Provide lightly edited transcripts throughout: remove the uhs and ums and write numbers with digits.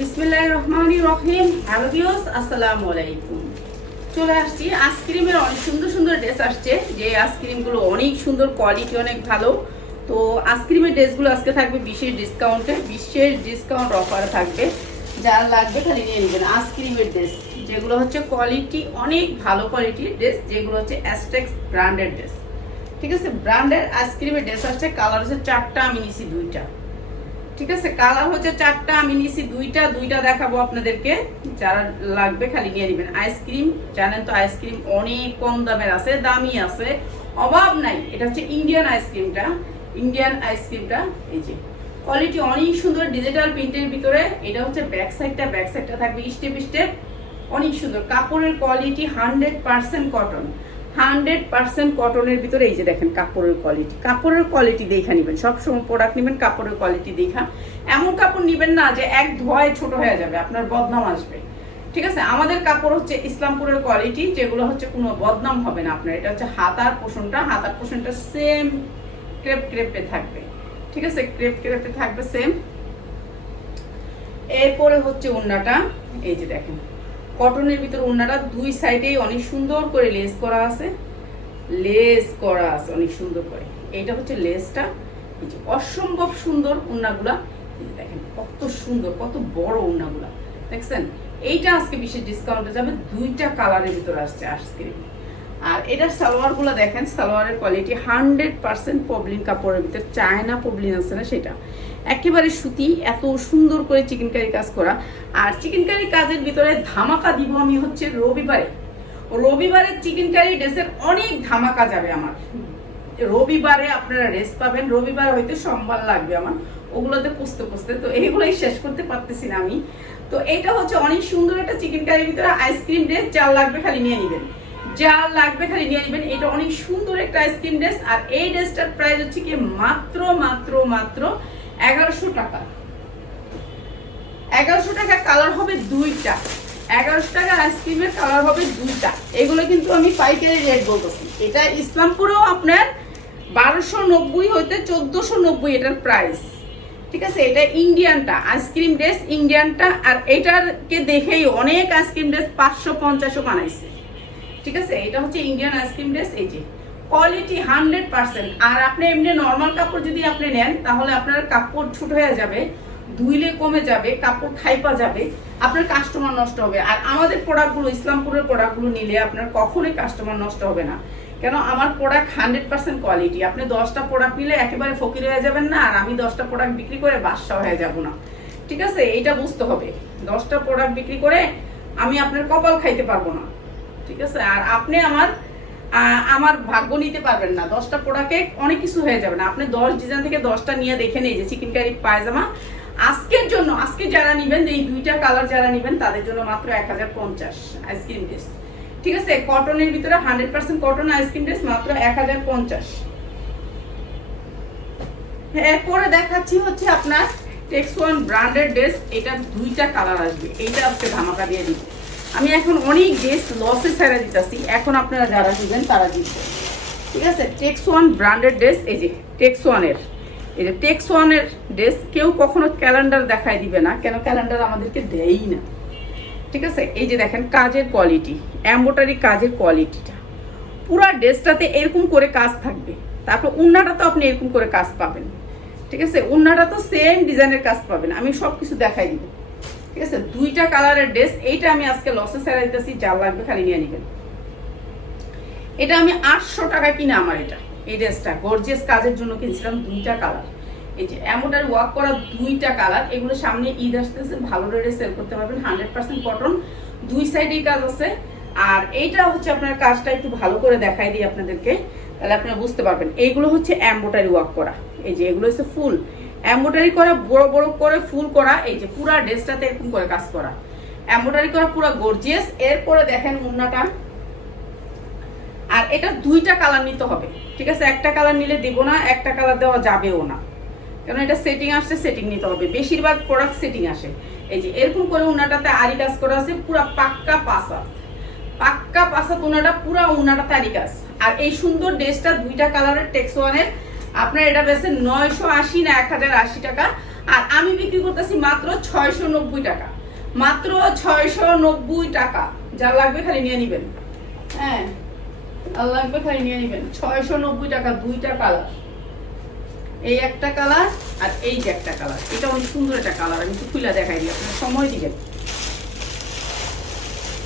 বিসমিল্লাহির রহমানির রহিম। Hello viewers, আসসালামু আলাইকুম। চলে আসছি আইসক্রিমের অনেক সুন্দর সুন্দর ড্রেস আসছে, যে আইসক্রিমগুলো অনেক সুন্দর, কোয়ালিটি অনেক ভালো। তো আইসক্রিমের ড্রেসগুলো আজকে থাকবে বিশেষ ডিসকাউন্টে, বিশেষ ডিসকাউন্ট অফারে থাকবে। যার লাগবে খালি নিয়ে নেবেন আইসক্রিমের ড্রেস, যেগুলো হচ্ছে কোয়ালিটি অনেক ভালো কোয়ালিটির ড্রেস, যেগুলো হচ্ছে অ্যাস্টেক্স ব্র্যান্ডের ড্রেস। ঠিক আছে, ব্র্যান্ডের আইসক্রিমের ড্রেস আসছে। কালার হচ্ছে 4টা, আমি নিছি 2টা। ঠিক আছে, কালার হচ্ছে 4টা, আমি নিছি 2টা দেখাবো আপনাদেরকে। যারা লাগবে খালি নিয়ে নেবেন। আইসক্রিম জানেন তো, আইসক্রিম অনেক কম দামের আছে, দামি আছে, অভাব নাই। এটা হচ্ছে ইন্ডিয়ান আইসক্রিমটা, ইন্ডিয়ান আইসক্রিমটা এই যে কোয়ালিটি অনেক সুন্দর, ডিজিটাল প্রিন্টের ভিতরে। এটা হচ্ছে ব্যাক সাইডটা থাকবে স্টেপ স্টেপ, অনেক সুন্দর। কাপড়ের কোয়ালিটি 100% কটন, 100% কটনের ভিতরে। এই যে দেখেন কাপড়ের কোয়ালিটি দেখা নেবেন। সবসময় প্রোডাক্ট নেবেন কাপড়ের কোয়ালিটি দেখা। এমন কাপড় নেবেন না যে এক ধোয়ায় ছোট হয়ে যাবে, আপনার বদনাম আসবে। ঠিক আছে, আমাদের কাপড় হচ্ছে ইসলামপুরের কোয়ালিটি, যেগুলো হচ্ছে কোনো বদনাম হবে না আপনার। এটা হচ্ছে হাতার পোষণটা সেম ক্রেপে থাকবে। ঠিক আছে, ক্রেপে থাকবে সেম। এরপরে হচ্ছে ওড়নাটা, এই যে দেখেন কটনের ভিতরে ওড়নাটা দুই সাইডেই অনেক সুন্দর করে লেস করা আছে, অনেক সুন্দর করে। এইটা হচ্ছে লেসটা, এই যে অসম্ভব সুন্দর ওড়নাগুলা। দেখেন কত সুন্দর, কত বড় ওড়নাগুলা দেখছেন। এইটা আজকে বিশেষ ডিসকাউন্টে যাবে। 2টা কালারের ভিতরে আসছে আইসক্রিম। আর এটার সালোয়ারগুলো দেখেন, সালোয়ারের কোয়ালিটি 100% পবলিন কাপড়ের ভিতরে, চায়না পবলিন আছে না সেটা, একেবারে সুতি, এত সুন্দর করে চিকেনকারি কাজ করা। আর চিকেনকারি কাজের ভিতরে ধামাকা দিব আমি হচ্ছে রবিবারে চিকেনকারি ড্রেসের অনেক ধামাকা যাবে আমার। রবিবারে আপনারা ড্রেস পাবেন, রবিবার হইতে সোমবার লাগবে আমার ওগুলোতে পুষতে, তো এইগুলোই শেষ করতে পারতেছি না আমি। তো এইটা হচ্ছে অনেক সুন্দর একটা চিকেনকারির ভিতরে আইসক্রিম ড্রেস। যার লাগবে খালি নিয়ে নেবেন, এটা অনেক সুন্দর একটা আইসক্রিম ড্রেস। আর এই ড্রেসটার প্রাইস হচ্ছে কি মাত্র 1100 টাকা। 1100 টাকা। কালার হবে 2টা। 1100 টাকা আইসক্রিমের কালার হবে 2টা। এগুলো কিন্তু আমি পাইকারি রেট বলতেছি। এটা ইসলামপুরেও আপনার 1290 হইতে 1490 এটার প্রাইস। ঠিক আছে, এটা ইন্ডিয়ানটা আইসক্রিম ড্রেস, ইন্ডিয়ানটা। আর এটারকে দেখেই অনেক আইসক্রিম ড্রেস 550 বানাইছে। ঠিক আছে, এটা হচ্ছে ইন্ডিয়ান আইসক্রিম ড্রেস। এই যে কোয়ালিটি 100%। আর আপনি এমনি নর্মাল কাপড় যদি আপনি নেন, তাহলে আপনার কাপড় ছোট হয়ে যাবে, ধুইলে কমে যাবে, কাপড় খাইপা যাবে, আপনার কাস্টমার নষ্ট হবে। আর আমাদের প্রোডাক্টগুলো, ইসলামপুরের প্রোডাক্টগুলো নিলে আপনার কখনোই কাস্টমার নষ্ট হবে না, কেন আমার প্রোডাক্ট 100% কোয়ালিটি। আপনি 10টা প্রোডাক্ট নিলে একেবারে ফকির হয়ে যাবেন না, আর আমি 10টা প্রোডাক্ট বিক্রি করে বাদশা হয়ে যাব না। ঠিক আছে, এইটা বুঝতে হবে। 10টা প্রোডাক্ট বিক্রি করে আমি আপনার কপাল খাইতে পারবো না। ঠিক আছে, আর আপনি আমার ভাগ্য নিতে পারবেন না। 10টা প্রোডাক্টে অনেক কিছু হয়ে যাবে না। আপনি 10 ডিজাইন থেকে 10টা নিয়ে দেখে নেই যে চিকেনকারি পায়জামা আজকের জন্য, আজকে যারা নিবেন, এই 2টা কালার যারা নিবেন তাদের জন্য মাত্র 1050 আইসক্রিম ড্রেস। ঠিক আছে, কটনের ভিতরে 100% কটন আইসক্রিম ড্রেস, মাত্র 1050। এরপরে দেখাচ্ছি হচ্ছে আপনার টেক্সওয়ান ব্র্যান্ডের ড্রেস। এটা 2টা কালার আসবে। এইটা আজকে ধামাকা দিয়ে দিব। আমি এখন অনেক ড্রেস লসে ছেড়ে দিতেছি, এখন আপনারা যারা দিবেন তারা দিবেন। ঠিক আছে, টেক্সওয়ান ব্র্যান্ডের ড্রেস। এই যে টেক্সওয়ানের ড্রেস। কেউ কখনো ক্যালেন্ডার দেখাই দিবে না, কেন ক্যালেন্ডার আমাদেরকে দেয়ই না। ঠিক আছে, এই যে দেখেন কাজের কোয়ালিটি, এমব্রয়ডারি কাজের কোয়ালিটিটা, পুরা ড্রেসটাতে এরকম করে কাজ থাকবে। তারপর ওড়নাটা তো আপনি এরকম করে কাজ পাবেন। ঠিক আছে, ওড়নাটা তো সেম ডিজাইনের কাজ পাবেন। আমি সবকিছু দেখাই দিব। ঠিক আছে, 2টা কালারের ড্রেস। এইটা আমি আজকে লসে ছেড়ে দিতেছি, যার লাগবে খালি নিয়ে নেবেন। এটা আমি 800 টাকা কিনা আমার এই ড্রেসটা গর্জিয়াস কাজের জন্য কিনছিলাম। 2টা কালার, এই যে এমব্রয়ডারি ওয়ার্ক করা 2টা কালার। এগুলো সামনে ঈদ আসতেছে, ভালো রেটে সেল করতে পারবেন। 100% কটন, 2 সাইডেই কাজ আছে। আর এইটা হচ্ছে আপনার কাজটা একটু ভালো করে দেখাই দিই আপনাদেরকে, তাহলে আপনারা বুঝতে পারবেন। এইগুলো হচ্ছে এমব্রয়ডারি ওয়ার্ক করা। এই যে এগুলো হচ্ছে ফুল এমব্রয়ডারি করা, বড় করে ফুল করা। এই যে পুরা ড্রেসটাতে এরকম করে কাজ করা, এমব্রয়ডারি করা, পুরো গর্জিয়াস। এরপরে দেখেন ওড়নাটা। আর এটা 2টা কালার নিতে হবে। ঠিক আছে, একটা কালার নিলে দিব না, একটা কালার দেওয়া যাবেও না, কারণ এটা সেটিং আসছে, সেটিং নিতে হবে। বেশিরভাগ প্রোডাক্ট সেটিং আসে। এই যে এরকম করে ওড়নাটাতে আরি কাজ করা আছে, পুরা পাক্কা পাসা ওড়নাটা, পুরা ওড়নাটাতে আরি কাজ। আর এই সুন্দর ড্রেসটা 2টা কালারের টেক্সওয়ানের, আপনার এটা বেছে 980 না 1080 টাকা। আর আমি বিক্রি করতেছি মাত্র 690 টাকা, মাত্র 690 টাকা। যা লাগবে খালি নিয়ে নিবেন। হ্যাঁ, আর লাগবে খালি নিয়ে নিবেন। 690 টাকা, দুইটা কালার, এই একটা কালার আর এই যে একটা কালার। এটা অনেক সুন্দর একটা কালার, আমি একটু খুলে দেখাই দিই, আপনার সময় দিবেন।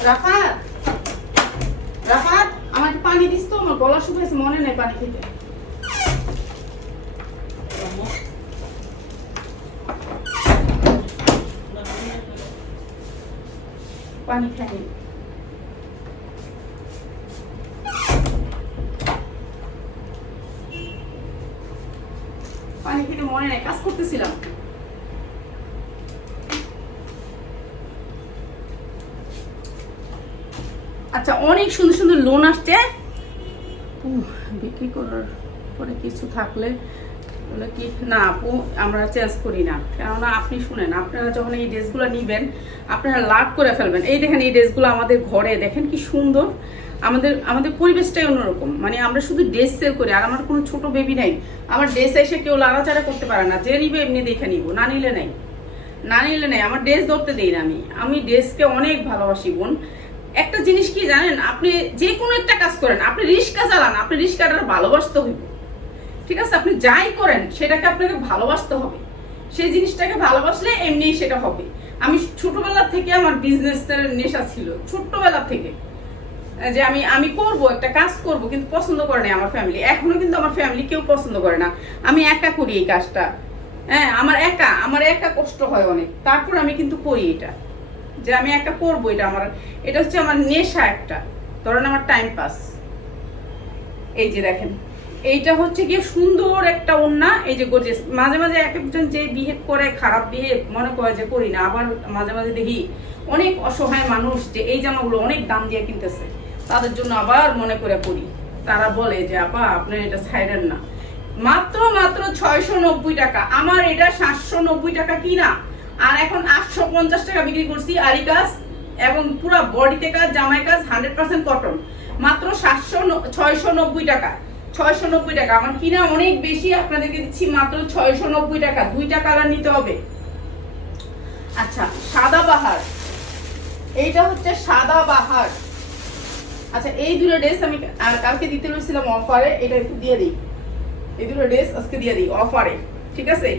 রাফাত, রাফাত আমাকে পানি দিস তো, আমার গলা শুকাইছে, মনে নেই পানি খেতে। পানি খাই, পানি খেতে মনে নেই, কাজ করতেছিলাম। আচ্ছা, অনেক সুন্দর সুন্দর লোন আসছে। বিক্রি করার পরে কিছু থাকলে বলে কি না আপু আমরা চেঞ্জ করি না, কেননা আপনি শুনেন, আপনারা যখন এই ড্রেসগুলো নিবেন আপনারা লাভ করে ফেলবেন। এই দেখেন এই ড্রেসগুলো আমাদের ঘরে, দেখেন কি সুন্দর। আমাদের আমাদের পরিবেশটাই অন্যরকম, মানে আমরা শুধু ড্রেস সেল করি। আর আমার কোনো ছোট বেবি নাই, আমার ড্রেস এসে কেউ লাড়াচাড়া করতে পারে না, যে নিবে এমনি দেখে নিব, না নিলে নাই, না নিলে নাই। আমার ড্রেস ধরতে দিই না, আমি ড্রেসকে অনেক ভালোবাসি বোন। একটা জিনিস কি জানেন, আপনি যে কোনো একটা কাজ করেন, আপনি রিস্কা চালান, আপনি রিস্কাটা ভালোবাসতে হইব, ঠিক আছে? আপনি যাই করেন সেটাকে আপনাকে ভালোবাসতে হবে, সেই জিনিসটাকে ভালোবাসলে এমনি সেটা হবে। আমি ছোটবেলা থেকে আমার বিজনেসের নেশা ছিল, ছোট্টবেলা থেকে, যে আমি করব, একটা কাজ করব, কিন্তু পছন্দ করে না আমার ফ্যামিলি। এখনো কিন্তু আমার ফ্যামিলি কেউ পছন্দ করে না, আমি একা করি এই কাজটা। হ্যাঁ, আমার একা কষ্ট হয় অনেক, তারপর আমি কিন্তু করি এটা, যে আমি একা করবো। এটা হচ্ছে আমার নেশা একটা, ধরেন আমার টাইম পাস। এই যে দেখেন, এইটা হচ্ছে গিয়ে সুন্দর একটা ওড়না, এই যে গর্জিয়াস। মাঝে মাঝে এক একজন যে বিহেভ করে, খারাপ বিহেভ মনে করে যে করি না, আবার মাঝে মাঝে দেখি অনেক অসহায় মানুষ যে এই জামাগুলো অনেক দাম দিয়ে কিনতেছে, তাদের জন্য আবার মনে করে করি। তারা বলে যে আপা আপনার এটা সাইডের না, মাত্র 690 টাকা। আমার এটা 790 টাকা কিনা, আর এখন 850 টাকা বিক্রি করছি। আরি কাজ এবং পুরো বডিতে কাজ, জামাই কাজ, 100% কটন, মাত্র 690 টাকা। 690 টাকা আমার কিনা অনেক বেশি, আপনাদেরকে দিচ্ছি মাত্র 690 টাকা। দুইটা কালার নিতে হবে। আচ্ছা, সাদা বাহার, এইটা হচ্ছে সাদা বাহার। আচ্ছা, এই দুটো ড্রেস আমি কালকে দিতে বলেছিলাম অফারে, এটা একটু দিয়ে দিই। এই দুটো ড্রেস আজকে দিয়ে দিই অফারে, ঠিক আছে?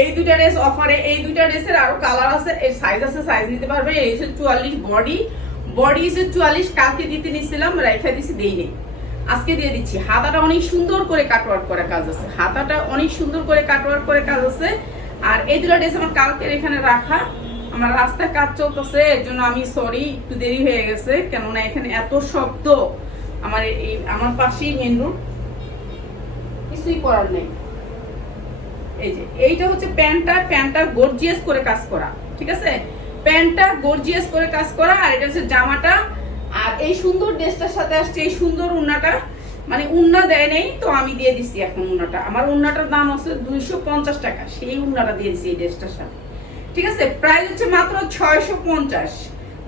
এই দুইটা ড্রেস অফারে। এই দুইটা ড্রেসের আরো কালার আছে, এর সাইজ আছে, সাইজ নিতে পারবে। এই হচ্ছে 44 বডি হচ্ছে 44। কালকে দিতে নিছিলাম, রাইখা দিছি, দেই নেই, আজকে দিয়ে দিচ্ছি। হাতাটা অনেক সুন্দর করে কাটওয়ার্ক করা কাজ আছে, হাতাটা অনেক সুন্দর করে কাটওয়ার্ক করে কাজ আছে। আর এই দুটো ড্রেস আমার কালকের এখানে রাখা, আমার রাস্তায় কাজ চলতেছে, এর জন্য আমি সরি, একটু দেরি হয়ে গেছে, কেননা এখানে এত শব্দ। আমার পাশেই মেন রোড, কিছুই করার নেই। এই যে এইটা হচ্ছে প্যান্টটা গর্জিয়াস করে কাজ করা, ঠিক আছে? প্যান্টটা গর্জিয়াস করে কাজ করা, আর এটা হচ্ছে জামাটা। আর এই সুন্দর ড্রেসটার সাথে আসছে এই সুন্দর উন্নাটা, মানে উন্না দেয় নেই তো আমি দিয়ে দিচ্ছি এখন উন্নাটা। আমার উন্নাটার দাম হচ্ছে 250 টাকা, সেই উন্নাটা দিয়ে দিচ্ছি এই ড্রেসটার সাথে, ঠিক আছে? প্রাইস হচ্ছে মাত্র 650।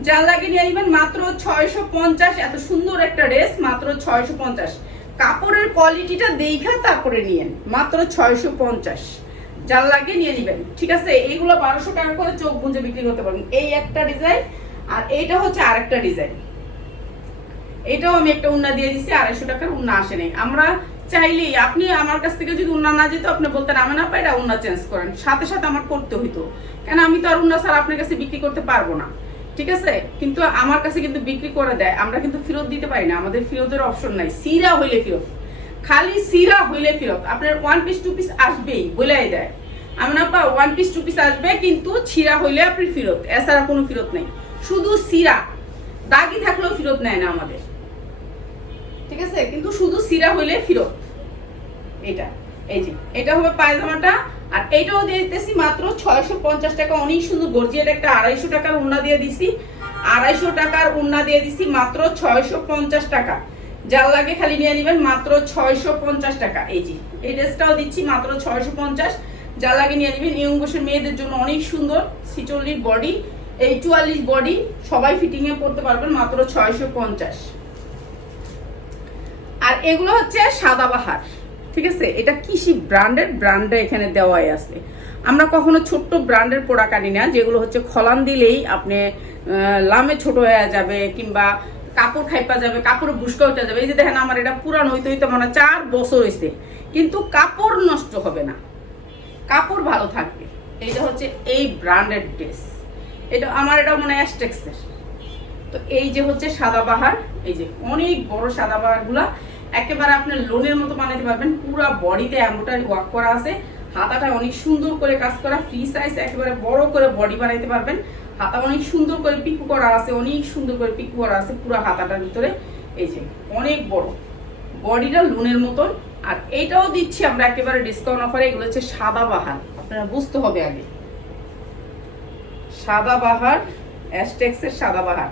যা লাগে নিয়ে নেবেন, মাত্র 650। এত সুন্দর একটা ড্রেস, মাত্র 650। কাপড়ের কোয়ালিটিটা দেখা তারপরে নিয়েন, মাত্র 650। যার লাগে নিয়ে নেবেন, ঠিক আছে? এইগুলো 1200 টাকা করে চোখ বুঝে বিক্রি করতে পারবেন। এই একটা ডিজাইন, আর এইটা হচ্ছে আরেকটা ডিজাইন। এটাও আমি একটা উন্না দিয়ে দিচ্ছি, 250 টাকার উন্না আসে নাই। আমরা চাইলেই, আপনি আমার কাছ থেকে যদি উন্না না যেত, আপনি বলতেন আমি না পাই, এটা উন্না চেঞ্জ করেন, সাথে সাথে আমার করতে হইতো, কেন আমি তো আর উন্না ছাড়া আপনার কাছে বিক্রি করতে পারবো না, ঠিক আছে? কিন্তু আমার কাছে কিন্তু বিক্রি করে দেয়, আমরা কিন্তু ফেরত দিতে পারি না, আমাদের ফেরতের অপশন নাই। সিরা হইলে ফেরত, খালি সিরা হইলে ফেরত। আপনার 1 পিস 2 পিস আসবেই, বলেই দেয় আমি না পা 1 পিস 2 পিস আসবে, কিন্তু ছিঁড়া হইলে আপনি ফেরত, এছাড়া কোনো ফেরত নেই। শুধু সিরা, দাগি থাকলেও ফেরত নেয় না আমাদের, ঠিক আছে? কিন্তু শুধু সিরা হইলে ফেরত। এটা এই যে এটা হবে পায়জামাটা, আর এইটাও দিয়ে দিতেছি মাত্র 650 টাকা। অনেক সুন্দর গর্জিয়ার একটা 250 টাকার উন্না দিয়ে দিছি, 250 টাকার উন্না দিয়ে দিছি, মাত্র 650 টাকা। যার লাগে খালি নিয়ে নেবেন, মাত্র 650 টাকা। এই যে এই ড্রেসটাও দিচ্ছি মাত্র 650। যার লাগে নিয়ে নেবেন। ইয়ং বয়সের মেয়েদের জন্য অনেক সুন্দর, 46 বডি, এই 44 বডি, সবাই ফিটিং এ পড়তে পারবেন, মাত্র 650। আর এগুলো হচ্ছে সাদাবাহার, ঠিক আছে? এটা কিসি ব্র্যান্ডের, ব্র্যান্ডে এখানে দেওয়াই আছে। আমরা কখনো ছোট্ট ব্র্যান্ডের প্রোডাক্ট আনি না, যেগুলো হচ্ছে খলান দিলেই আপনি লামে ছোট হয়ে যাবে কিংবা কাপড় খাইপা যাবে, কাপড় বুসকা উঠে যাবে। এই যে দেখেন আমার এটা পুরান হইতে হইতে মানে 4 বছর হয়েছে, কিন্তু কাপড় নষ্ট হবে না, কাপড় ভালো থাকবে। এইটা হচ্ছে এই ব্র্যান্ডেড ড্রেস, এটা আমার এটা মানে অ্যাস্টেক্সের। তো এই যে হচ্ছে সাদাবাহার, এই যে অনেক বড় সাদাবাহার গুলা একেবারে আপনার লোনের মতো বানাতে পারবেন। পুরো বডিতে এমব্রয়ডারি ওয়ার্ক করা আছে, হাতাটা অনেক সুন্দর করে কাজ করা, ফ্রি সাইজ একেবারে বড় করে বডি বানাইতে পারবেন। হাতা অনেক সুন্দর করে পিকু করা আছে, অনেক সুন্দর করে পিকু করা আছে পুরো হাতাটার ভিতরে। এই যে অনেক বড় বডিটা লোনের মতন। আর এইটাও দিচ্ছি আমরা একেবারে ডিসকাউন্ট অফারে। এগুলো হচ্ছে সাদাবাহার, আপনারা বুঝতে হবে আগে, সাদাবাহার অ্যাস্টেক্সের সাদাবাহার।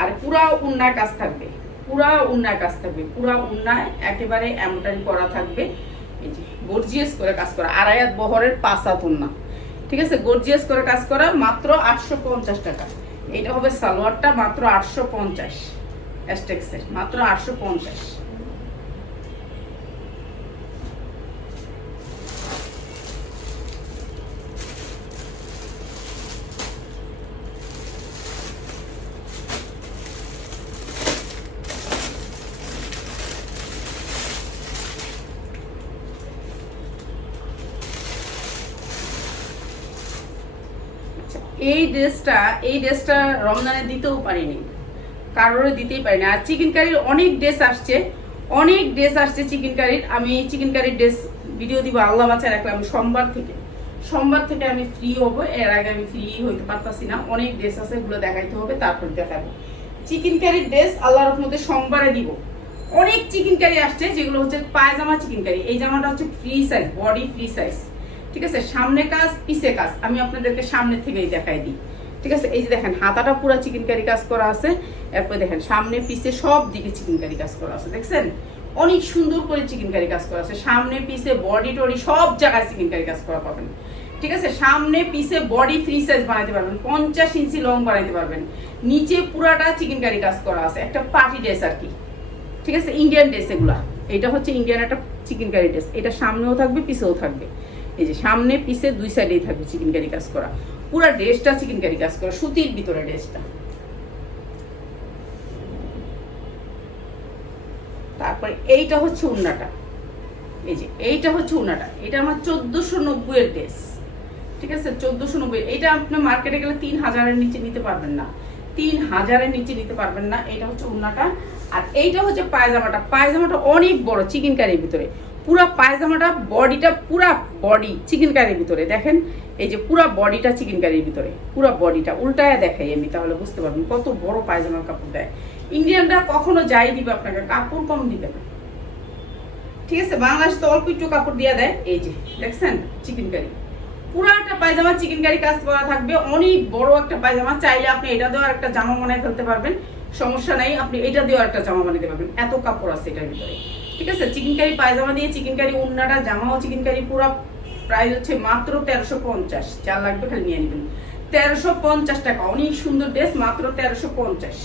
আর পুরা উন্নায় কাজ থাকবে, পুরা উন্নায় কাজ থাকবে, পুরা উন্নায় একেবারে এমব্রয়ডারি করা থাকবে। এই যে গর্জিয়াস করে কাজ করা, আড়াইয়াত বহরের 5 হাত উন্না, ঠিক আছে, গর্জিয়াস করে কাজ করা, মাত্র 850 টাকা। এটা হবে সালোয়ারটা, মাত্র 850 অ্যাস্টেক্সের, মাত্র 850। এই ড্রেসটা রমজানে দিতেও পারিনি, কারোর দিতেই পারিনি। আর চিকেন কারির অনেক ড্রেস আসছে চিকেন কারির। আমি চিকেন কারির ড্রেস ভিডিও দিব, আল্লাহ বাঁচা রাখলে আমি সোমবার থেকে আমি ফ্রি হবো। এর আগে আমি ফ্রি হইতে পারতাছি না, অনেক ড্রেস আছে, এগুলো দেখাইতে হবে, তারপর দেখাবো। চিকেন কারির ড্রেস আল্লাহর রহমতে সোমবারে দিব। অনেক চিকেন কারি আসছে যেগুলো হচ্ছে পায়জামা চিকেন কারি। এই জামাটা হচ্ছে free size, body free size, ঠিক আছে, সামনে কাজ পিছে কাজ। আমি আপনাদেরকে সামনে থেকেই দেখাই দিই, ঠিক আছে। এই যে দেখেন হাতাটা পুরো চিকেন কারি কাজ করা আছে, এরপরে দেখেন সামনে পিছে সব দিকে চিকেন কারি কাজ করা আছে, দেখছেন অনেক সুন্দর করে চিকেন কারি কাজ করা আছে। সামনে পিছে বডি টডি সব জায়গায় চিকেন কারি কাজ করা পাবেন, ঠিক আছে। সামনে পিছে বডি ফ্রি সাইজ বানাইতে পারবেন, 50 ইঞ্চি লং বানাইতে পারবেন। নিচে পুরাটা চিকেন কারি কাজ করা আছে, একটা পার্টি ড্রেস আর কি, ঠিক আছে, ইন্ডিয়ান ড্রেস এগুলা। এটা হচ্ছে ইন্ডিয়ান একটা চিকেন কারি ড্রেস, এটা সামনেও থাকবে পিছেও থাকবে। এই যে সামনে পিছে দুই সাইডেই থাকবে চিকেন কারি কাজ করা, পুরো ড্রেসটা চিকেন কারি কাজ করা, সুতির ভিতরে ড্রেসটা। তারপরে এইটা হচ্ছে উন্নাটা, এই যে এইটা হচ্ছে উন্নাটা, এটা আমার 1490 এর ড্রেস, ঠিক আছে, 1490। এটা আপনি মার্কেটে গেলে 3000-এর নিচে নিতে পারবেন না, 3000-এর নিচে নিতে পারবেন না। এটা হচ্ছে উন্নাটা। আর এইটা হচ্ছে পায়জামাটা অনেক বড় চিকেন কারির ভিতরে, পুরা পায়জামাটা বডিটা পুরা বডি চিকেন কারির ভিতরে। দেখেন এই যে পুরা বডিটা চিকেন কারির ভিতরে, পুরা বডিটা উল্টায় দেখাই আমি, তাহলে বুঝতে পারবেন কত বড় পায়জামার কাপড় দেয়। ইন্ডিয়ানরা কখনো যাই দিবে আপনাকে, কাপড় কম দিবে না, ঠিক আছে। বাংলাদেশ তো অল্প একটু কাপড় দিয়ে দেয়। এই যে দেখছেন চিকেন কারি, পুরো একটা পায়জামা চিকেন কারি কাজ করা থাকবে, অনেক বড় একটা পায়জামা। চাইলে আপনি এটা দিয়েও একটা জামা বানায় ফেলতে পারবেন, সমস্যা নাই, আপনি এটা দিয়েও একটা জামা বানাতে পারবেন, এত কাপড় আছে এটার ভিতরে, ঠিক আছে। চিকেন কারি পায়জামা দিয়ে চিকেন কারি উন্নাটা, জামাও চিকেন কারি, পুরো প্রাইস হচ্ছে মাত্র 1350। যার লাগবে খালি নিয়ে নেবেন, 1350 টাকা। অনেক সুন্দর ড্রেস, মাত্র 1350।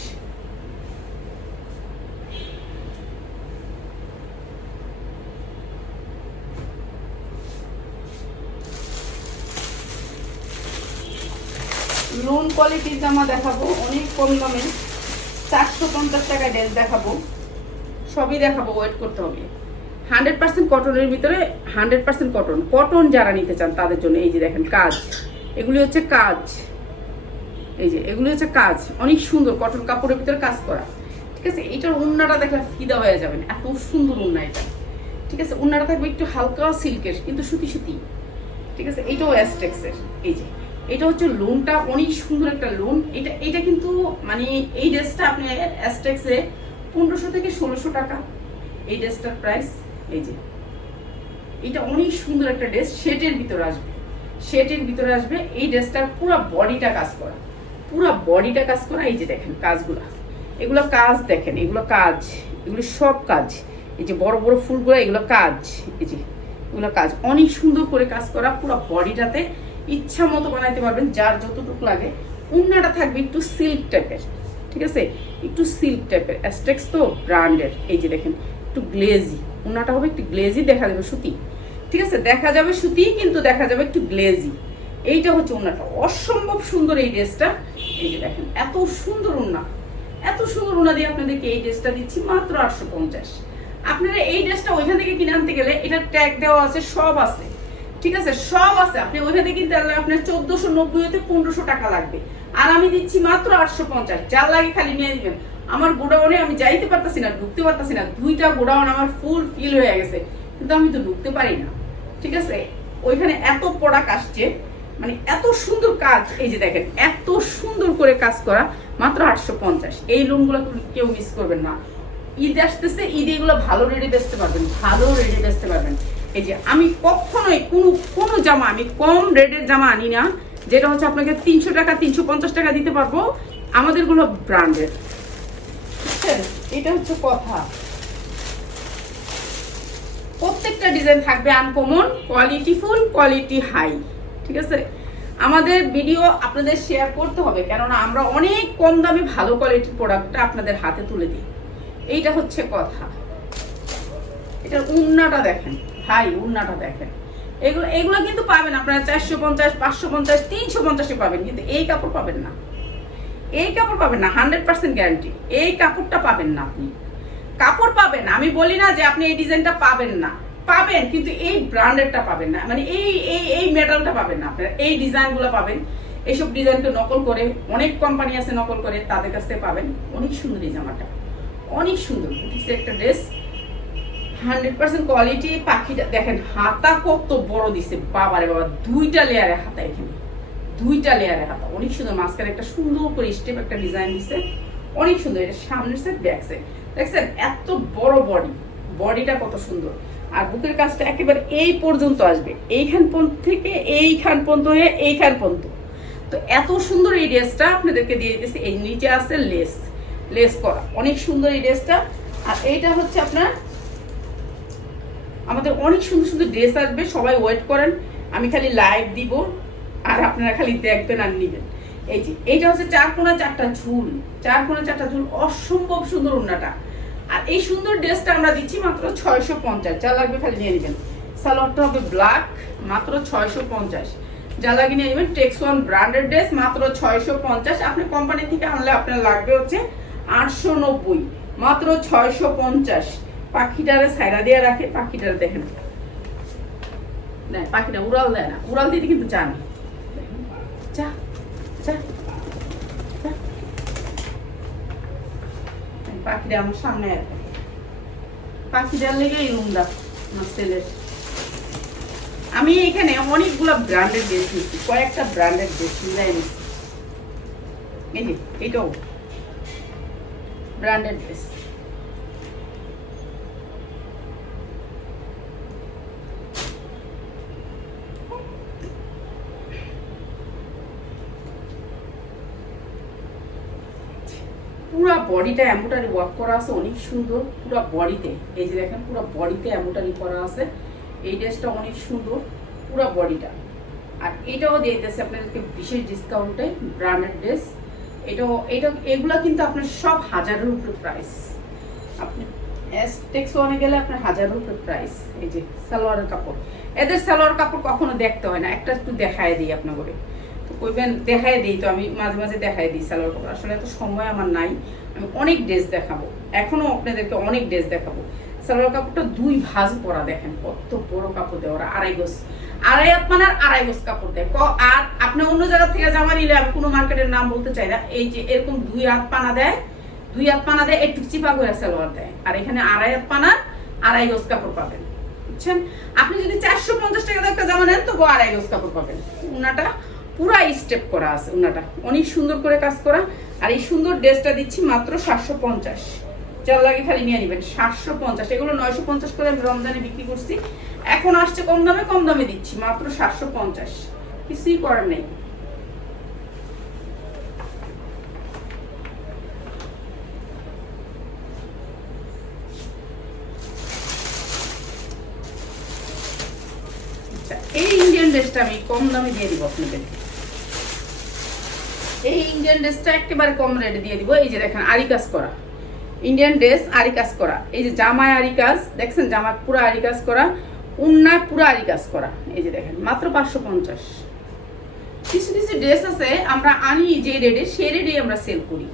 লোন কোয়ালিটির জামা দেখাবো অনেক কম দামে, 450 টাকায় ড্রেস দেখাবো, সবই দেখাবো, ওয়েট করতে হবে। 100% কটনের ভিতরে, 100% কটন যারা নিতে চান তাদের জন্য। এই যে দেখেন কাজ, এগুলি হচ্ছে কাজ, এই যে এগুলি হচ্ছে কাজ, অনেক সুন্দর কটন কাপড়ের ভিতরে কাজ করা, ঠিক আছে। এটার উন্নাটা দেখলে ফিদা হয়ে যাবেন, এত সুন্দর উন্না এটা, ঠিক আছে। উন্নাটা থাকবে একটু হালকা সিল্কের, কিন্তু সুতি সুতি, ঠিক আছে। এইটাও অ্যাস্টেক্সের। এই যে এটা হচ্ছে লোনটা, অনেক সুন্দর একটা লোন। এটা কিন্তু মানে এই ড্রেসটা আপনি অ্যাস্টেক্সে 1500 থেকে 1600 টাকা এই ড্রেসটার প্রাইস। এই যে এটা অনেক সুন্দর একটা ড্রেস, শেটের ভিতরে আসবে, এই ড্রেসটার পুরো বডিটা কাজ করা, পুরো বডিটা কাজ করা। এই যে দেখেন কাজগুলা, এগুলো কাজ দেখেন, এগুলো কাজ, এগুলো সব কাজ। এই যে বড় বড় ফুলগুলো, এগুলো কাজ, এই যে এগুলো কাজ, অনেক সুন্দর করে কাজ করা, পুরো বডিটাতে ইচ্ছা মতো বানাইতে পারবেন, যার যতটুকু লাগে। উন্নাটা থাকবে একটু সিল্ক টাইপের, ঠিক আছে, একটু সিল্ক টাইপের, অ্যাস্টেক্স তো ব্র্যান্ডের। এই যে দেখেন একটু গ্লেজি, উন্নাটা হবে একটু গ্লেজি, দেখা যাবে সুতি, ঠিক আছে, দেখা যাবে সুতি কিন্তু দেখা যাবে একটু গ্লেজি, এইটা হচ্ছে ওড়নাটা, অসম্ভব সুন্দর এই ড্রেসটা। এই যে দেখেন এত সুন্দর ওড়না, এত সুন্দর ওড়না দিয়ে আপনাদেরকে এই ড্রেসটা দিচ্ছি মাত্র 850। আপনারা এই ড্রেসটা ওইখান থেকে কিনে আনতে গেলে এটা ট্যাগ দেওয়া আছে, সব আছে, ঠিক আছে, সব আছে। আপনি ওইখান থেকে কিনতে গেলে আপনার 1490 হতে 1500 টাকা লাগবে, আর আমি দিচ্ছি মাত্র 850। যার লাগে খালি নিয়ে দিবেন। আমার গোডাউনে আমি যাইতে পারতাছি না, ঢুকতে পারতাছি না, 2টা গোডাউন আমার ফুল ফিল হয়ে গেছে, কিন্তু আমি তো ঢুকতে পারি না, ঠিক আছে। ওইখানে এত প্রোডাক্ট আসছে, মানে এত সুন্দর কাজ। এই যে দেখেন এত সুন্দর করে কাজ করা, মাত্র 850। এই লোনগুলো কেউ মিস করবেন না। ঈদ আসতেছে, ঈদে এগুলো ভালো রেটে বেচতে পারবেন, ভালো রেটে বেচতে পারবেন। এই যে আমি কখনোই কোনো জামা আমি কম রেটের জামা আনি না, যেটা হচ্ছে আপনাকে 300 টাকা 350 টাকা দিতে পারবো। আমাদেরগুলো ব্র্যান্ডেড, বুঝছেন? এটা হচ্ছে কথা। প্রত্যেকটা ডিজাইন থাকবে uncommon, quality full, quality high, ঠিক আছে। আমাদের ভিডিও আপনাদের শেয়ার করতে হবে, কেননা আমরা অনেক কম দামে ভালো কোয়ালিটির প্রোডাক্টটা আপনাদের হাতে তুলে দিই। এইটা হচ্ছে কথা। এটার উন্নাটা দেখেন ভাই, উন্নাটা দেখেন। এগুলো কিন্তু পাবেন আপনারা 450, 550, 350 পাবেন, কিন্তু এই কাপড় পাবেন না, এই কাপড় পাবেন না। 100% গ্যারান্টি এই কাপড়টা পাবেন না। আপনি কাপড় পাবেন, আমি বলি না যে আপনি এই ডিজাইনটা পাবেন না, পাবেন, কিন্তু এই ব্র্যান্ডেডটা পাবেন না, মানে এই মেটালটা পাবেন না। আপনারা এই ডিজাইনগুলো পাবেন, এইসব ডিজাইনকে নকল করে, অনেক কোম্পানি আছে নকল করে, তাদের কাছ থেকে পাবেন। অনেক সুন্দর এই জামাটা, অনেক সুন্দর বুটিক্সের একটা ড্রেস, 100% কোয়ালিটি। পাখিটা দেখেন, হাতা কত বড় দিছে, বাবারে বাবা, 2টা লেয়ারে হাতা, এখানে 2টা লেয়ারে হাতা, অনেক সুন্দর। মাঝখানে একটা সুন্দর করে স্টেপ একটা ডিজাইন দিছে, অনেক সুন্দর। এটা সামনের সেট, ব্যাক সেট, দেখছেন এত বড় বডি, বডিটা কত সুন্দর। আর বুকের কাজটা একেবারে এই পর্যন্ত আসবে, এইখান পর্যন্ত থেকে এইখান পর্যন্ত হয়ে এইখান পর্যন্ত। তো এত সুন্দর এই ড্রেসটা আপনাদেরকে দিয়ে দিতেছি। এই নিচে আছে লেস, লেস করা, অনেক সুন্দর এই ড্রেসটা। আর এইটা হচ্ছে আপনার, আমাদের অনেক সুন্দর সুন্দর ড্রেস আসবে, সবাই ওয়েট করেন। আমি খালি লাইভ দিব, আর আপনারা খালি দেখবেন আর নিবেন। এই যে এইটা হচ্ছে 4 কোণা 4টা ঝুল, 4 কোণা 4টা ঝুল, অসম্ভব সুন্দর ওড়নাটা। আর এই সুন্দর ড্রেসটা আমরা দিচ্ছি মাত্র 650। যা লাগবে খালি নিয়ে নেবেন। সালোয়ারটা হবে ব্ল্যাক, মাত্র 650। যা লাগে নিয়ে নেবেন। টেক্স ওয়ান ব্র্যান্ডেড ড্রেস, মাত্র 650। আপনি কোম্পানি থেকে আনলে আপনার লাগবে হচ্ছে 890, মাত্র 650। পাখিটারে সাইডা দিয়ে রাখে, পাখিটারে দেখেন, পাখিটা উড়াল দেয় না, উড়াল দিতে কিন্তু জানি। যা যা, পাখিটা আমার সামনে আছে, পাখিটার লেগে এই রুমটা আমার ছেলের। আমি এখানে অনেকগুলো ব্র্যান্ডেড ড্রেস নিচ্ছি, কয়েকটা ব্র্যান্ডেড ড্রেস মিলাই নিচ্ছি। এই যে এটাও ব্র্যান্ডেড ড্রেস। পুরো বডিটা এমব্রয়ডারি ওয়ার্ক করা আছে, অনেক সুন্দর পুরো বডিতে। এই যে দেখেন পুরো বডিতে এমব্রয়ডারি করা আছে। এই ড্রেসটা অনেক সুন্দর পুরো বডিটা। আর এটাও দিয়ে দিতেছে আপনাদেরকে বিশেষ ডিসকাউন্টে, ব্র্যান্ডেড ড্রেস। এগুলো কিন্তু আপনার সব 1000-এর উপরে প্রাইস। আপনি টেক্স ওয়ানে গেলে আপনার 1000-এর উপরে প্রাইস। এই যে সালোয়ারের কাপড়, এদের সালোয়ার কাপড় কখনো দেখতে হয় না, একটা একটু দেখায় দিই আপনাকে। কইবেন দেখাই দিই, তো আমি মাঝে মাঝে দেখাই দিই সালোয়ার কাপড়। আসলে এত সময় আমার নাই, আমি অনেক ড্রেস দেখাবো, এখনো আপনাদেরকে অনেক ড্রেস দেখাবো। সালোয়ার কাপড়টা 2 ভাঁজ পরা, দেখেন কত বড় কাপড় দেয় ওরা, 2.5 গজ, 2.5 হাত পানার 2.5 গজ কাপড় দেয়। আর আপনি অন্য জায়গা থেকে জামা নিলে, আমি কোনো মার্কেটের নাম বলতে চাই না, এই যে এরকম 2 হাত পানা দেয়, 2 হাত পানা দেয়, একটু চিপা করে সালোয়ার দেয়। আর এখানে 2.5 হাত পানার 2.5 গজ কাপড় পাবেন, বুঝছেন। আপনি যদি 450 টাকা একটা জামা নেন, তো 2.5 গজ কাপড় পাবেন। ওনাটা পুরা স্টেপ করা আছে, ওনাটা অনেক সুন্দর করে কাজ করা। আর এই সুন্দর ড্রেসটা দিচ্ছি মাত্র 750। যার লাগে খালি নিয়ে নেবেন, 750। এগুলো 950 করে আমি রমজানে বিক্রি করছি, এখন আসছে কম দামে, কম দামে দিচ্ছি মাত্র 750। কিছুই করার নেই। এই ইন্ডিয়ান ড্রেসটা আমি কম দামে দিয়ে দিব আপনাদের। এই ইন্ডিয়ান ড্রেসটা একেবারে কম রেটে দিয়ে দিব। এই যে দেখেন আরি কাজ করা ইন্ডিয়ান ড্রেস, আরি কাজ করা। এই যে জামায় আরি কাজ, দেখছেন জামা পুরো আরি কাজ করা, উন্না পুরো আরি কাজ করা। এই যে দেখেন মাত্র 550। কিছু কিছু ড্রেস আছে আমরা আনি যে রেটে সেই রেটেই আমরা সেল করি,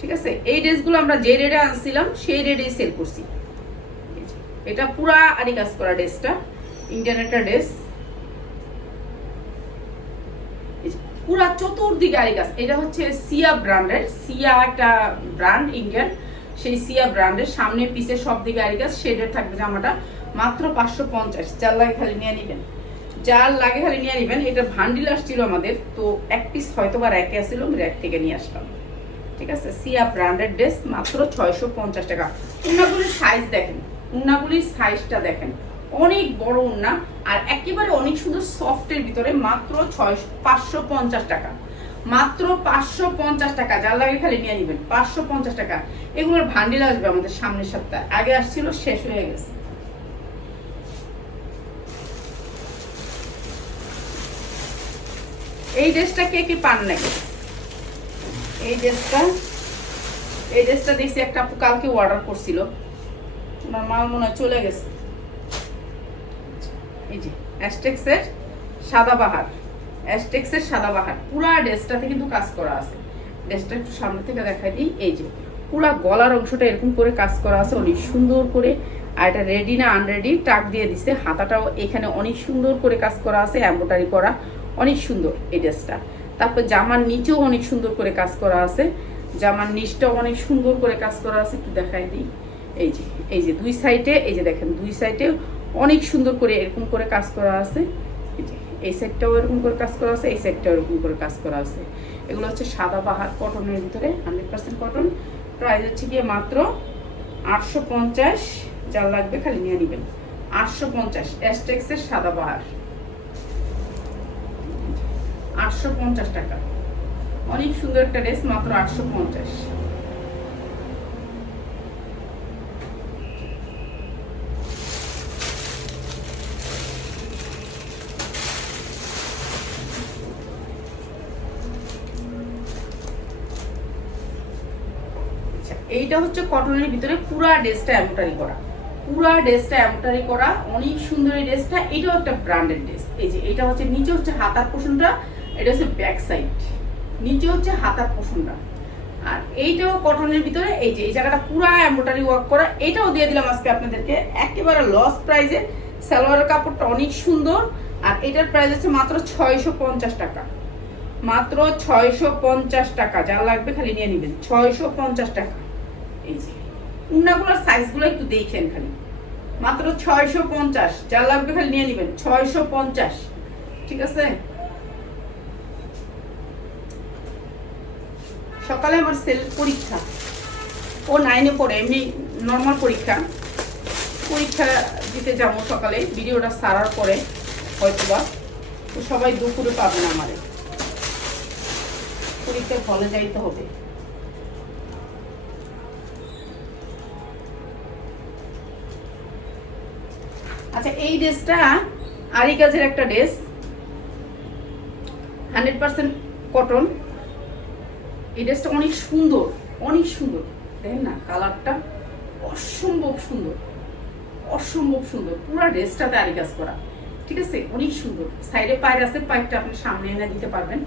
ঠিক আছে। এই ড্রেসগুলো আমরা যে রেটে আনছিলাম সেই রেটেই সেল করছি। এটা পুরা আরি কাজ করা ড্রেসটা, ইন্ডিয়ান একটা ড্রেস, পুরা চতুর্দিকে আরি কাজ। এটা হচ্ছে সিয়া ব্র্যান্ডের, সিয়া একটা ব্র্যান্ড ইন্ডিয়ান, সেই সিয়া ব্র্যান্ডের সামনে পিছে সব দিকে আরি কাজ। শেডের থাকবে জামাটা মাত্র 550। যার লাগে খালি নিয়ে নিবেন, যার লাগে খালি নিয়ে নিবেন। এটা ভান্ডিল আসছিল আমাদের, তো এক পিস হয়তো বা র্যাকে আসছিল, আমি র্যাক থেকে নিয়ে আসলাম, ঠিক আছে। সিয়া ব্র্যান্ডেড ড্রেস মাত্র 650 টাকা। উন্নাগুলির সাইজ দেখেন, উন্নাগুলির সাইজটা দেখেন, অনেক বড় উন্না আর একেবারে অনেক সুন্দর সফটের ভিতরে, মাত্র 550 টাকা, মাত্র 550 টাকা। যার লাগে খালি নিয়ে নিবেন, 550 টাকা। এগুলোর ভান্ডিল আসবে আমাদের সামনের সপ্তাহে, আগে আসছিল শেষ হয়ে গেছে। এই ড্রেসটা কে কি পান নাকি? এই ড্রেসটা দেখছি একটা আপু কালকে অর্ডার করছিল, ওনার মাল মনে হয় চলে গেছে। এই যে অ্যাস্টেক্সের সাদাবাহার, অ্যাস্টেক্সের সাদাবাহার, পুরা ড্রেসটাতে কিন্তু কাজ করা আছে। ড্রেসটা একটু সামনে থেকে দেখাই দিই। এই যে পুরা গলার অংশটা এরকম করে কাজ করা আছে অনেক সুন্দর করে, আর এটা রেডি না আনরেডি টাক দিয়ে দিছে। হাতাটাও এখানে অনেক সুন্দর করে কাজ করা আছে, এমব্রয়ডারি করা, অনেক সুন্দর এই ড্রেসটা। তারপর জামার নিচেও অনেক সুন্দর করে কাজ করা আছে, জামার নিচটাও অনেক সুন্দর করে কাজ করা আছে, একটু দেখাই দিই। এই যে দুই সাইডে, এই যে দেখেন দুই সাইডে অনেক সুন্দর করে এরকম করে কাজ করা আছে। এই সাইডটাও এরকম করে কাজ করা আছে, এই সাইডটাও এরকম করে কাজ করা আছে। এগুলো হচ্ছে সাদাবাহার কটনের ভিতরে, 100% কটন। প্রাইস হচ্ছে গিয়ে মাত্র 850। যার লাগবে খালি নিয়ে নেবেন, 850। অ্যাস্টেক্সের সাদাবাহার 850 টাকা, অনেক সুন্দর একটা ড্রেস, মাত্র 850। এইটা হচ্ছে কটনের ভিতরে, পুরা ড্রেসটা এমব্রয়ডারি করা, পুরা ড্রেসটা এমব্রয়ডারি করা, অনেক সুন্দর এই ড্রেসটা। এটাও একটা ব্র্যান্ডেড ড্রেস। এই যে এটা হচ্ছে নিচে হচ্ছে হাতার পোর্শনটা, এটা হচ্ছে ব্যাক সাইড, নিচে হচ্ছে হাতার পোর্শনটা। আর এইটাও কটনের ভিতরে, এই যে এই জায়গাটা পুরা এমব্রয়ডারি ওয়ার্ক করা। এটাও দিয়ে দিলাম আজকে আপনাদেরকে একেবারে লস প্রাইসে। সালোয়ারের কাপড়টা অনেক সুন্দর, আর এটার প্রাইস হচ্ছে মাত্র 650 টাকা, মাত্র 650 টাকা। যা লাগবে খালি নিয়ে নেবেন, 650 টাকা। এই যে উন্নাগুলোর সাইজগুলো একটু দেখেন খালি, মাত্র 650। যা লাগবে খালি নিয়ে নেবেন, 650, ঠিক আছে। সকালে আমার সেল পরীক্ষা, ও 9-এ পড়ে, এমনি নর্মাল পরীক্ষা দিতে যাবো সকালে। ভিডিওটা সারার পরে হয়তোবা, তো সবাই দুপুরে পাবেন। আমাদের পরীক্ষার হলে যাইতে হবে। আচ্ছা, এই ড্রেসটা আরি কাজের একটা ড্রেস, 100% কটন। এই ড্রেসটা অনেক সুন্দর, অনেক সুন্দর, দেখেন না কালারটা, অসম্ভব সুন্দর, অসম্ভব সুন্দর। পুরো ড্রেসটাতে আরি কাজ করা, ঠিক আছে, অনেক সুন্দর। সাইডে পায়ের আছে, পাইপটা আপনি সামনে এনে দিতে পারবেন।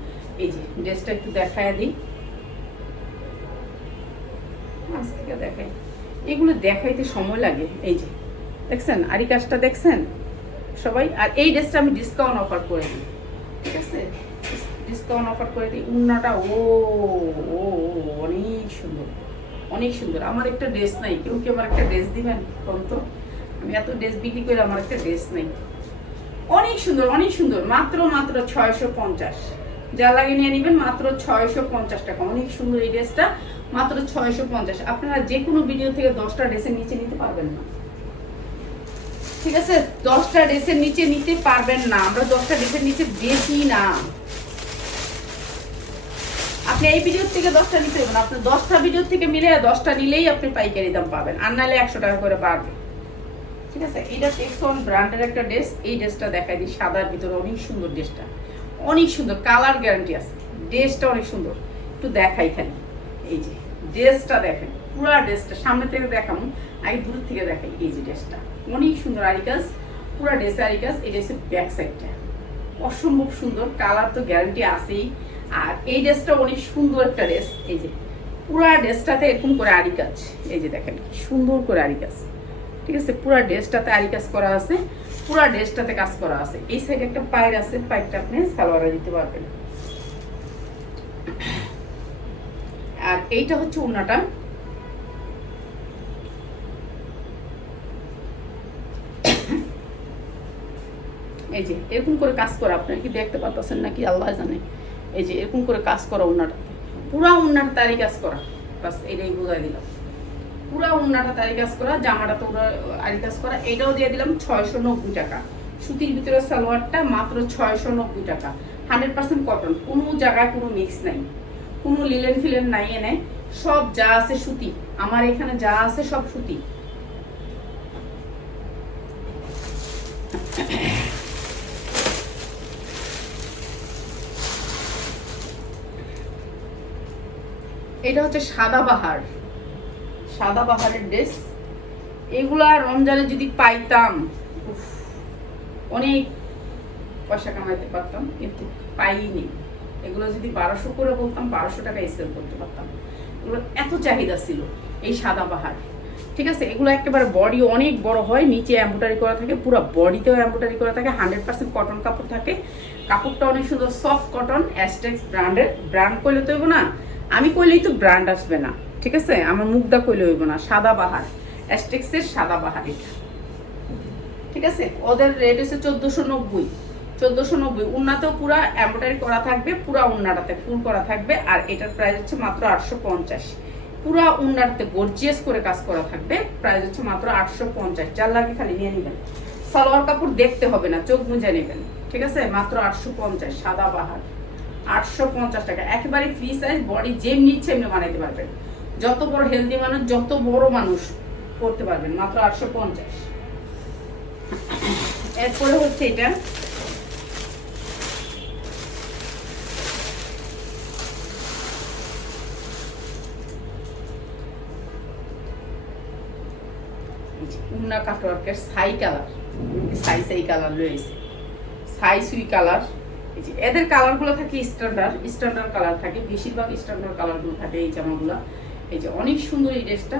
এই যে ড্রেসটা একটু দেখায় দিই, আজ থেকে দেখাই, এগুলো দেখাইতে সময় লাগে। এই যে দেখছেন আরি কাজটা, দেখছেন সবাই। আর এই ড্রেসটা আমি ডিসকাউন্ট অফার করে দিই, ঠিক আছে, ডিসকাউন্ট অফার করে দিই। উন্নাটা ও ও অনেক সুন্দর, অনেক সুন্দর। আমার একটা ড্রেস নাই, কেউ কি আমার একটা ড্রেস দিবেন কোন? তো আমি এত ড্রেস বিক্রি করে আমার একটা ড্রেস নেই। অনেক সুন্দর, অনেক সুন্দর, মাত্র 650। যা লাগে নিয়ে নেবেন, মাত্র 650 টাকা। অনেক সুন্দর এই ড্রেসটা, মাত্র 650। আপনারা যে কোনো ভিডিও থেকে 10টা ড্রেসের নিচে নিতে পারবেন না, ঠিক আছে, 10টা ড্রেসের নিচে নিতে পারবেন না। আমরা 10টা ড্রেসের নিচে বেশি না। আপনি এই ভিডিও থেকে 10টা নিতে পারবেন, আপনি 10টা ভিডিও থেকে মিলে 10টা নিলেই আপনি পাইকারি দাম পাবেন, আর নাহলে 100 টাকা করে বাড়বে, ঠিক আছে। এটা টেক্সন ব্র্যান্ডের একটা ড্রেস। এই ড্রেসটা দেখাই দিই, সাদার ভিতরে অনেক সুন্দর ড্রেসটা, অনেক সুন্দর, কালার গ্যারান্টি আছে। ড্রেসটা অনেক সুন্দর, একটু দেখাই খালি। এই যে ড্রেসটা দেখেন, পুরো ড্রেসটা সামনে থেকে দেখাবো, আগে দূর থেকে দেখাই। এই যে ড্রেসটা অনেক সুন্দর, আরি কাজ, পুরো ড্রেসে আরি কাজ। এই ড্রেসের ব্যাক সাইডটা অসম্ভব সুন্দর, কালার তো গ্যারান্টি আছেই। আর এই ড্রেসটা অনেক সুন্দর একটা ড্রেস। এই যে পুরা ড্রেসটাতে এরকম করে আরি কাজ, এই যে দেখেন সুন্দর করে আরি কাজ, ঠিক আছে। পুরা ড্রেসটাতে আরি কাজ করা আছে, পুরা ড্রেসটাতে কাজ করা আছে। এই সাইডে একটা পায়ের আছে, পায়েরটা আপনি সালোয়ারে দিতে পারবেন। আর এইটা হচ্ছে ওড়নাটা, এই যে এরকম করে কাজ করা, আপনারা কি দেখতে পাচ্ছেন নাকি আল্লাহ জানে। এই যে এরকম করে কাজ করা ওড়নাটা, পুরা ওড়নাটা তারি কাজ করা, বাস এটাই বোঝাই দিলাম। পুরা ওড়নাটা তারি কাজ করা, জামাটা তো আরি কাজ করা। এটাও দিয়ে দিলাম 690 টাকা। সুতির ভিতরে সালোয়ারটা মাত্র 690 টাকা। 100% কটন, কোনো জায়গায় কোনো মিক্স নাই, কোনো লিলেন ফিলেন নাই। এনে সব যা আছে সুতি, আমার এখানে যা আছে সব সুতি। এটা হচ্ছে সাদাবাহার, সাদাবাহারের ড্রেস। এগুলা রমজানে যদি পাইতাম অনেক পয়সা কামাইতে পারতাম, কিন্তু পাইনি। এগুলো যদি 1200 করে বলতাম 1200 টাকায় সেল করতে পারতাম। এগুলো এত চাহিদা ছিল এই সাদাবাহার, ঠিক আছে। এগুলো একেবারে বডি অনেক বড় হয়, নিচে এমব্রয়ডারি করা থাকে, পুরো বডিতেও এমব্রয়ডারি করা থাকে। 100% কটন কাপড় থাকে, কাপড়টা অনেক সুন্দর সফট কটন, অ্যাস্টেক্স ব্র্যান্ডের। ব্র্যান্ড কইলে তো হইব না, আমি কইলেই তো ব্র্যান্ড আসবে না, ঠিক আছে। আমার মুখদা কইলে হইব না। সাদাবাহার, অ্যাস্টেক্সের সাদাবাহার এটা, ঠিক আছে। ওদের রেট হচ্ছে 1490, 1490। উন্নাতেও পুরা এমব্রয়ডারি করা থাকবে, পুরা উন্নাটাতে ফুল করা থাকবে। আর এটার প্রাইস হচ্ছে মাত্র 850। পুরা উন্নাটাতে গর্জিয়াস করে কাজ করা থাকবে, প্রাইস হচ্ছে মাত্র 850। যার লাগে খালি নিয়ে নেবেন, সালোয়ার কাপড় দেখতে হবে না, চোখ মুজে নেবেন, ঠিক আছে। মাত্র 850, সাদাবাহার 850 টাকা। একেবারে ফ্রি সাইজ, বডি যেমনি ইচ্ছে এমনি বানাইতে পারবেন। যত বড় হেলদি মানুষ, যত বড় মানুষ করতে পারবেন, মাত্র 850। এরপরে হচ্ছে এটা, উন্না কাটওয়ার্কের ছাই কালার, ছাই কালার লয়েছে, ছাই সুই কালার। এই যে এদের কালারগুলো থাকে স্ট্যান্ডার্ড কালার থাকে, বেশিরভাগ স্ট্যান্ডার্ড কালারগুলো থাকে এই জামাগুলো। এই যে অনেক সুন্দর এই ড্রেসটা,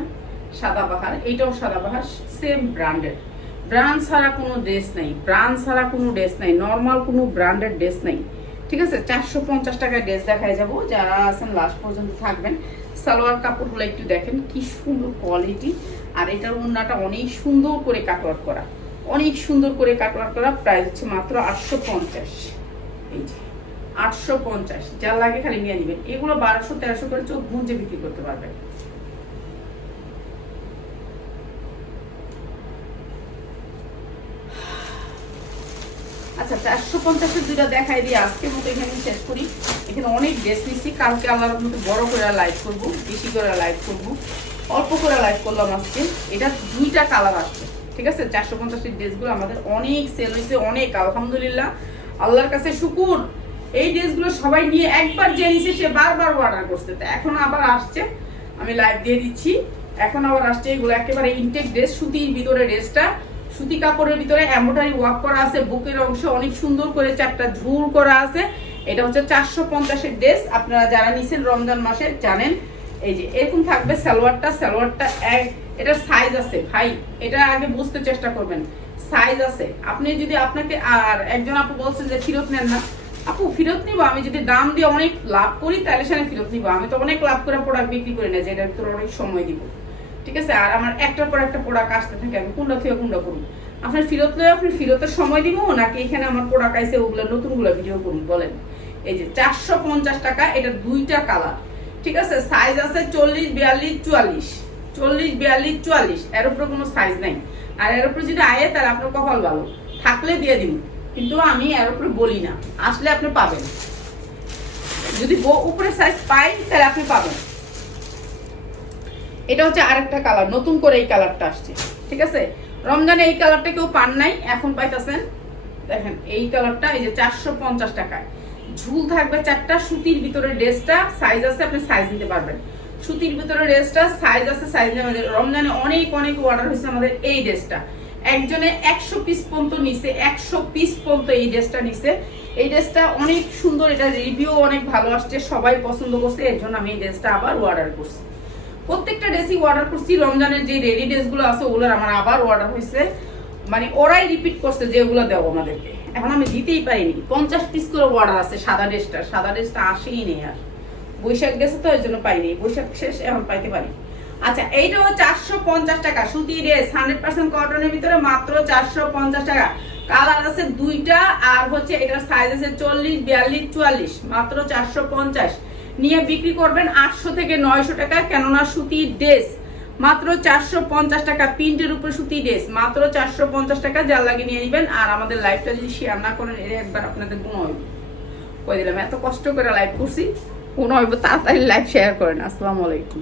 সাদাবাহার। এইটাও সাদাবাহার, সেম ব্র্যান্ডের। ব্র্যান্ড ছাড়া কোনো ড্রেস নাই, ব্র্যান্ড ছাড়া কোনো ড্রেস নাই, নর্মাল কোনো ব্র্যান্ডের ড্রেস নাই, ঠিক আছে। 450 টাকায় ড্রেস দেখায় যাবো, যারা আছেন লাস্ট পর্যন্ত থাকবেন। সালোয়ার কাপড়গুলো একটু দেখেন কি সুন্দর কোয়ালিটি। আর এটার ওড়নাটা অনেক সুন্দর করে কাটওয়ার্ক করা, অনেক সুন্দর করে কাটওয়ার্ক করা। প্রাইস হচ্ছে মাত্র 850। এই যে 850, যার লাগে খালি নিয়ে নেবেন। এগুলো 1200-1300 করে চোখ গুঁজে বিক্রি করতে পারবেন। আচ্ছা, 450-এর দুইটা দেখাই দিয়ে আজকের মতো এখানে শেষ করি। এখানে অনেক ড্রেস নিচ্ছি, কালকে আল্লাহর মতো বড় করে লাইভ করব, বেশি করে লাইভ করব। অল্প করে লাইভ করলাম আজকে। এটা দুইটা কালার আসছে, ঠিক আছে। 450-এর ড্রেসগুলো আমাদের অনেক সেল হয়েছে, অনেক আলহামদুলিল্লাহ, আল্লাহর কাছে শুকুর। এই ড্রেসগুলো সবাই নিয়ে একবার যে নিছে সে বারবার অর্ডার করছে, তো এখন আবার আসছে, আমি লাইভ দিয়ে দিচ্ছি। এখন আবার আসছে এগুলো একেবারে ইনটেক ড্রেস, সুতির ভিতরে ড্রেসটা, সুতি কাপড়ের ভিতরে এমব্রয়ডারি ওয়ার্ক করা আছে, বুকের অংশে অনেক সুন্দর করে 4টা ঝুল করা আছে। এটা হচ্ছে 450-এর ড্রেস। আপনারা যারা নিছেন রমজান মাসে জানেন। এই যে এরকম থাকবে সালোয়ারটা এটার সাইজ আছে ভাই, এটা আগে বুঝতে চেষ্টা করবেন, সাইজ আছে। আপনি যদি আপনাকে, আর একজন আপু বলছেন যে ফেরত নেন না, আপু ফেরত নিবো, আমি যদি দাম দিয়ে অনেক লাভ করি তাহলে সেখানে ফেরত নিবো। আমি তো অনেক লাভ করে প্রোডাক্ট বিক্রি করি না যে এটার ভিতরে অনেক সময় দিব, ঠিক আছে। আর আমার একটার পর একটা প্রোডাক্ট আসতে থাকে, আমি কোনটা থেকে কোনটা করুন। আপনার ফেরত লয়ে আপনি ফেরতের সময় দিব নাকি এখানে আমার প্রোডাক্ট আইসে ওগুলো নতুনগুলো ভিডিও করুন বলেন। এই যে 450 টাকা, এটা দুইটা কালার, ঠিক আছে। সাইজ আছে 40, 42, 44, 40, 42, 44, এর উপরে কোনো সাইজ নাই। আর এর উপরে যদি আয়ে তাহলে আপনার কপাল ভালো, থাকলে দিয়ে দিব, কিন্তু আমি এর উপরে বলি না, আসলে আপনি পাবেন। যদি উপরে সাইজ পাই তাহলে আপনি পাবেন। এটা হচ্ছে আরেকটা কালার, নতুন করে এই কালারটা আসছে, ঠিক আছে। রমজানে এই কালারটা কেউ পান নাই, এখন পাইতেছেন। দেখেন এই কালারটা, এই যে 450 টাকায় ঝুল থাকবে 4টা। সুতির ভিতরে ড্রেসটা, সাইজ আছে, আপনি সাইজ নিতে পারবেন। সুতির ভিতরে ড্রেসটা সাইজ আছে, সাইজ আমাদের রমজানে অনেক অর্ডার হয়েছে আমাদের এই ড্রেসটা। একজনে 100 পিস পর্যন্ত নিছে, 100 পিস পর্যন্ত এই ড্রেসটা নিছে। এই ড্রেসটা অনেক সুন্দর, এটা রিভিউ অনেক ভালো আসছে, সবাই পছন্দ করছে, এর জন্য আমি এই ড্রেসটা আবার অর্ডার করছি। প্রত্যেকটা ড্রেসই অর্ডার করছি, রমজানের যে রেডি ড্রেসগুলো আছে ওগুলোর আমার আবার অর্ডার হয়েছে, মানে ওরাই রিপিট করছে যে ওগুলো দেবো আমাদেরকে, এখন আমি দিতেই পারিনি। 50 পিস করে অর্ডার আছে সাদা ড্রেসটা আসেই নেই, আর বৈশাখ গেছে তো এর জন্য পাইনি, বৈশাখ শেষ, এখন পাইতে পারি। আচ্ছা, এইটা হচ্ছে 450 টাকা সুতি ড্রেস, 100% কটনের ভিতরে, মাত্র 450 টাকা। কালার আছে দুইটা, আর হচ্ছে এটার সাইজ আছে 40, 42, 44, মাত্র 450 নিয়ে বিক্রি করবেন 800 থেকে 900 টাকা, কেননা সুতি ড্রেস মাত্র 450 টাকা, প্রিন্টের উপরে সুতি ড্রেস মাত্র 450 টাকা, যার লাগে নিয়ে নেবেন। আর আমাদের লাইভটা যদি শেয়ার না করেন, এটা একবার আপনাদের গুণ হইব, কই দিলাম, এত কষ্ট করে লাইভ করছি, গুণ হইব, তাড়াতাড়ি লাইভ শেয়ার করেন। আসসালামু আলাইকুম।